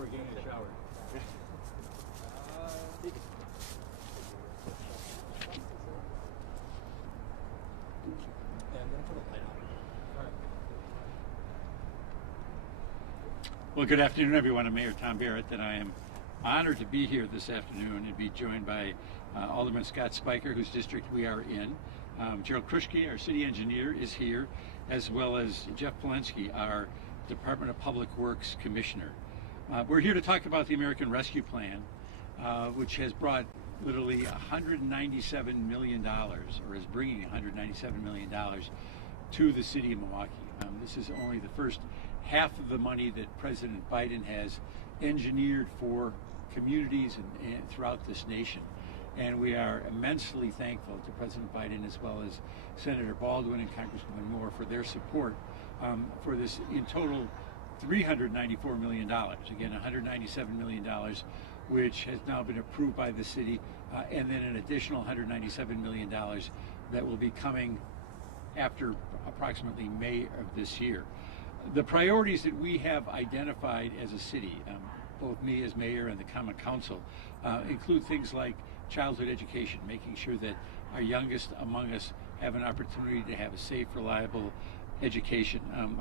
we're getting a shower. Well, good afternoon, everyone. I'm Mayor Tom Barrett, and I am honored to be here this afternoon and be joined by Alderman Scott Spiker, whose district we are in. Gerald Kruschke, our city engineer, is here, as well as Jeff Polensky, our Department of Public Works Commissioner. We're here to talk about the American Rescue Plan, which has brought literally $197 million, or is bringing $197 million to the city of Milwaukee. This is only the first half of the money that President Biden has engineered for communities and throughout this nation. And we are immensely thankful to President Biden, as well as Senator Baldwin and Congresswoman Moore, for their support for this in total $394 million. Again, $197 million, which has now been approved by the city, and then an additional $197 million that will be coming after approximately May of this year. The priorities that we have identified as a city, both me as mayor and the Common Council, include things like childhood education, making sure that our youngest among us have an opportunity to have a safe, reliable education,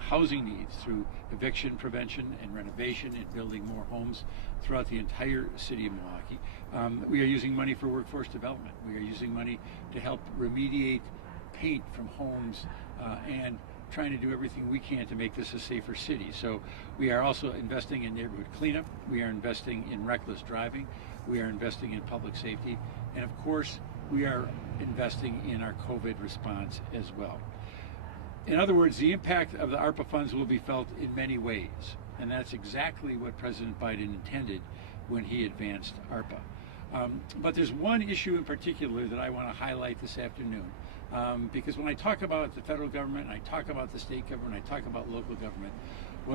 housing needs through eviction prevention and renovation and building more homes throughout the entire city of Milwaukee. We are using money for workforce development. We are using money to help remediate paint from homes and trying to do everything we can to make this a safer city. So we are also investing in neighborhood cleanup. We are investing in reckless driving. We are investing in public safety. And of course, we are investing in our COVID response as well. In other words, the impact of the ARPA funds will be felt in many ways. And that's exactly what President Biden intended when he advanced ARPA. But there's one issue in particular that I want to highlight this afternoon. Because when I talk about the federal government, I talk about the state government, I talk about local government, the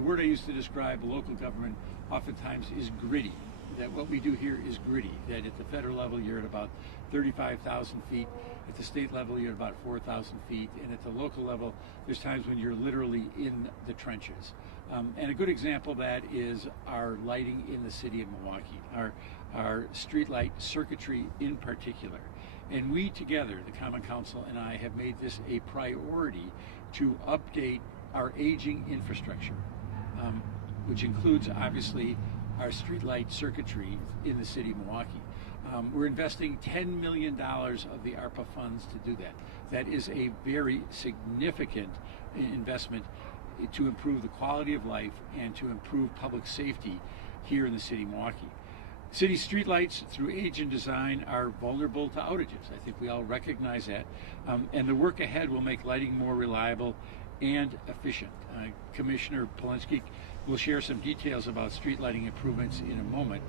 word I use to describe local government oftentimes is gritty. That what we do here is gritty. That at the federal level, you're at about 35,000 feet. At the state level, you're at about 4,000 feet. And at the local level, there's times when you're literally in the trenches. And a good example of that is our lighting in the city of Milwaukee, our streetlight circuitry in particular. And we together, the Common Council and I, have made this a priority to update our aging infrastructure, which includes obviously our streetlight circuitry in the city of Milwaukee. We're investing $10 million of the ARPA funds to do that. That is a very significant investment to improve the quality of life and to improve public safety here in the city of Milwaukee. City streetlights, through age and design, are vulnerable to outages. I think we all recognize that. And the work ahead will make lighting more reliable and efficient. Commissioner Polensky will share some details about street lighting improvements in a moment.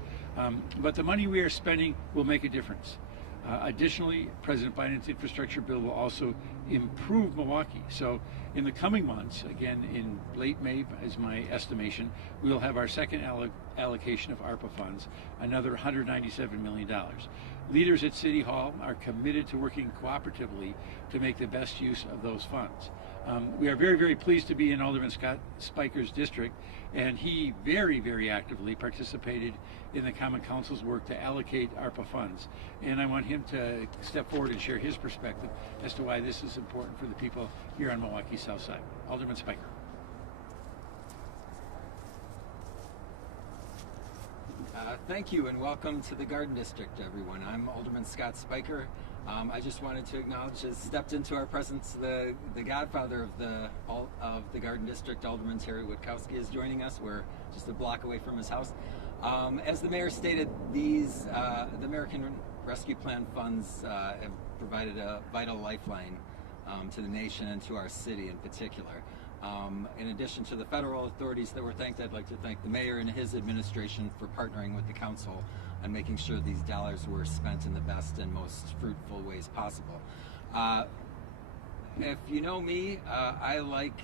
But the money we are spending will make a difference. Additionally, President Biden's infrastructure bill will also improve Milwaukee. So in the coming months, again in late May is my estimation, we'll have our second allocation of ARPA funds, another $197 million. Leaders at City Hall are committed to working cooperatively to make the best use of those funds. We are very, very pleased to be in Alderman Scott Spiker's district, and he very, very actively participated in the Common Council's work to allocate ARPA funds. And I want him to step forward and share his perspective as to why this is important for the people here on Milwaukee's South Side. Alderman Spiker. Thank you, and welcome to the Garden District, everyone. I'm Alderman Scott Spiker. I just wanted to acknowledge, has stepped into our presence, the godfather of the Garden District, Alderman Terry Witkowski, is joining us. We're just a block away from his house. As the mayor stated, the American Rescue Plan funds have provided a vital lifeline to the nation and to our city in particular. In addition to the federal authorities that were thanked, I'd like to thank the mayor and his administration for partnering with the council and making sure these dollars were spent in the best and most fruitful ways possible. If you know me, I like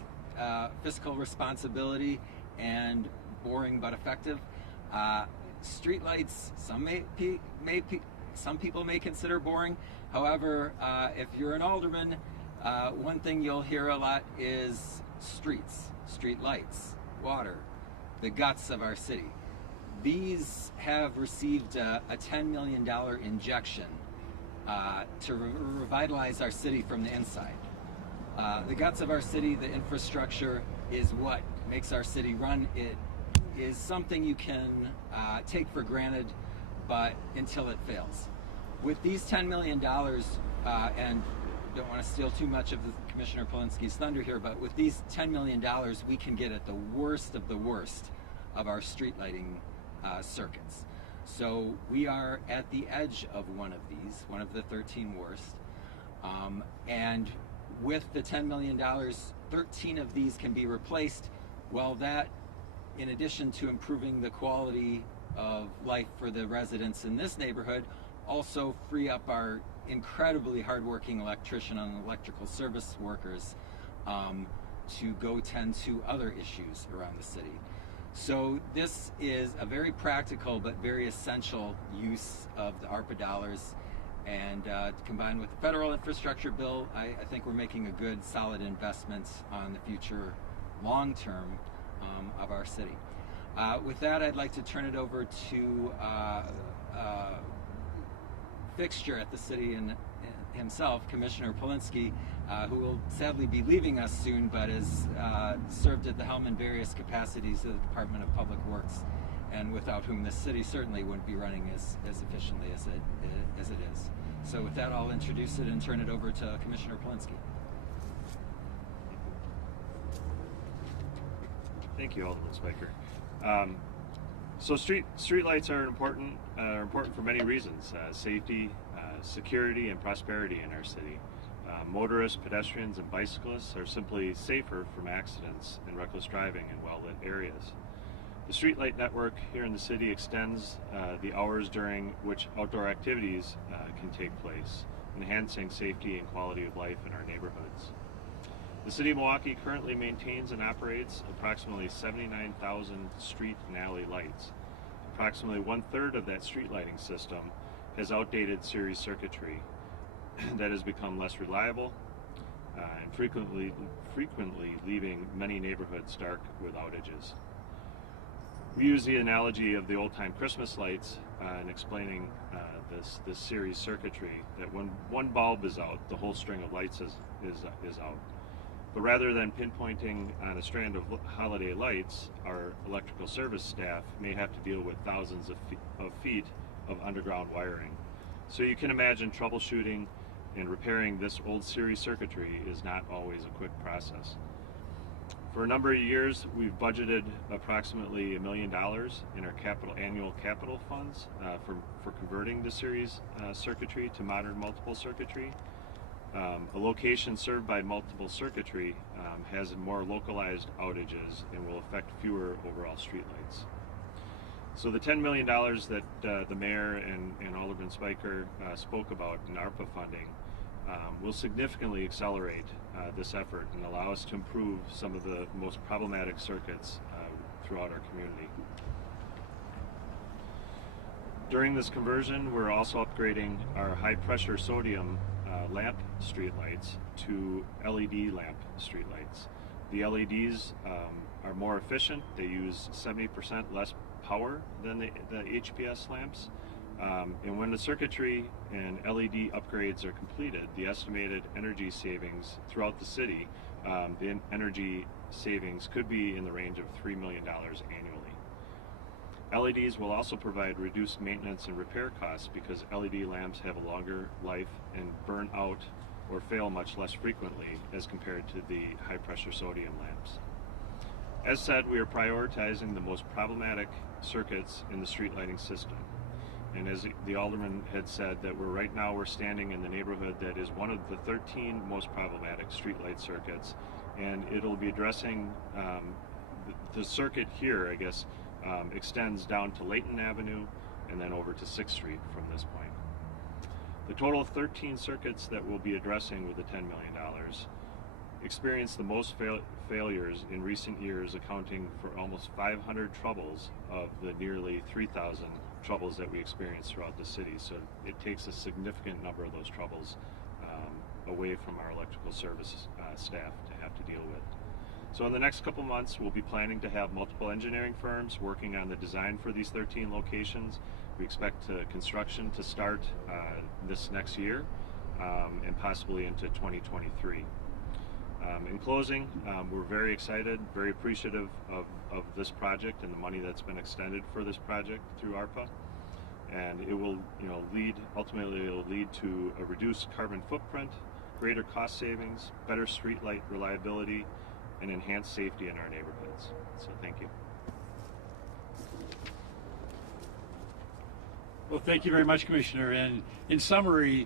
fiscal responsibility and boring but effective. Streetlights, some people may consider boring. However, if you're an alderman, one thing you'll hear a lot is streets, street lights, water, the guts of our city. These have received a $10 million injection to revitalize our city from the inside. The guts of our city, the infrastructure, is what makes our city run. It is something you can take for granted, but until it fails. With these $10 million, and don't want to steal too much of Commissioner Polinsky's thunder here, but with these $10 million, we can get at the worst of our street lighting circuits. So we are at the edge of one of these, one of the 13 worst. And with the $10 million, 13 of these can be replaced. Well, that, in addition to improving the quality of life for the residents in this neighborhood, also free up our incredibly hardworking electrician and electrical service workers to go tend to other issues around the city. So this is a very practical but very essential use of the ARPA dollars, and combined with the federal infrastructure bill, I think we're making a good, solid investment on the future, long term, of our city. With that, I'd like to turn it over to fixture at the city and himself, Commissioner Polinsky, who will sadly be leaving us soon, but has served at the helm in various capacities of the Department of Public Works, and without whom this city certainly wouldn't be running as efficiently as it is. So with that, I'll introduce it and turn it over to Commissioner Polinsky. Thank you, Alderman Spiker. So street lights are important for many reasons: safety, security, and prosperity in our city. Motorists, pedestrians, and bicyclists are simply safer from accidents and reckless driving in well-lit areas. The streetlight network here in the city extends the hours during which outdoor activities can take place, enhancing safety and quality of life in our neighborhoods. The City of Milwaukee currently maintains and operates approximately 79,000 street and alley lights. Approximately 1/3 of that street lighting system has outdated series circuitry that has become less reliable and frequently leaving many neighborhoods dark with outages. We use the analogy of the old-time Christmas lights in explaining this series circuitry, that when one bulb is out, the whole string of lights is out. But rather than pinpointing on a strand of holiday lights, our electrical service staff may have to deal with thousands of feet of underground wiring. So you can imagine troubleshooting and repairing this old series circuitry is not always a quick process. For a number of years, we've budgeted approximately $1 million in our annual capital funds for converting the series circuitry to modern multiple circuitry. A location served by multiple circuitry has more localized outages and will affect fewer overall streetlights. So the $10 million that the mayor and Alderman Spiker spoke about in ARPA funding will significantly accelerate this effort and allow us to improve some of the most problematic circuits throughout our community. During this conversion, we're also upgrading our high-pressure sodium lamp streetlights to LED lamp streetlights. The LEDs are more efficient. They use 70% less power than the HPS lamps. And when the circuitry and LED upgrades are completed, the estimated energy savings throughout the city, the energy savings could be in the range of $3 million annually. LEDs will also provide reduced maintenance and repair costs because LED lamps have a longer life and burn out or fail much less frequently as compared to the high-pressure sodium lamps. As said, we are prioritizing the most problematic circuits in the street lighting system. And as the Alderman had said, that we're standing in the neighborhood that is one of the 13 most problematic streetlight circuits, and it'll be addressing the circuit here, I guess, extends down to Layton Avenue and then over to 6th Street from this point. The total of 13 circuits that we'll be addressing with the $10 million experienced the most failures in recent years, accounting for almost 500 troubles of the nearly 3,000 troubles that we experience throughout the city. So it takes a significant number of those troubles away from our electrical service staff to have to deal with. So in the next couple months, we'll be planning to have multiple engineering firms working on the design for these 13 locations. We expect construction to start this next year and possibly into 2023. In closing, we're very excited, very appreciative of this project and the money that's been extended for this project through ARPA. And it will, ultimately it will lead to a reduced carbon footprint, greater cost savings, better streetlight reliability, and enhanced safety in our neighborhoods. So thank you. Well, thank you very much, Commissioner. And in summary,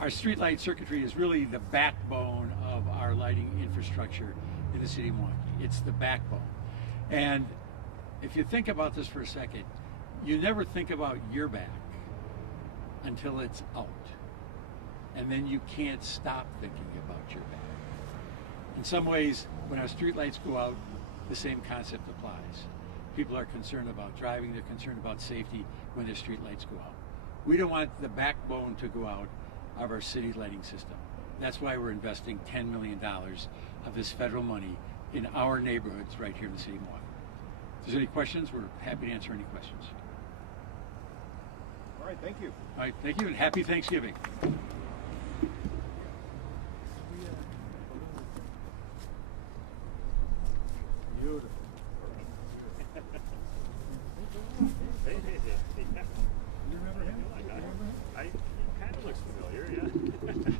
our streetlight circuitry is really the backbone of our lighting infrastructure in the city of Milwaukee. It's the backbone. And if you think about this for a second, you never think about your back until it's out. And then you can't stop thinking about your back. In some ways, when our streetlights go out, the same concept applies. People are concerned about driving, they're concerned about safety when their streetlights go out. We don't want the backbone to go out of our city lighting system. That's why we're investing $10 million of this federal money in our neighborhoods right here in the city of Milwaukee. If there's any questions, we're happy to answer any questions. All right, thank you. All right, thank you, and happy Thanksgiving.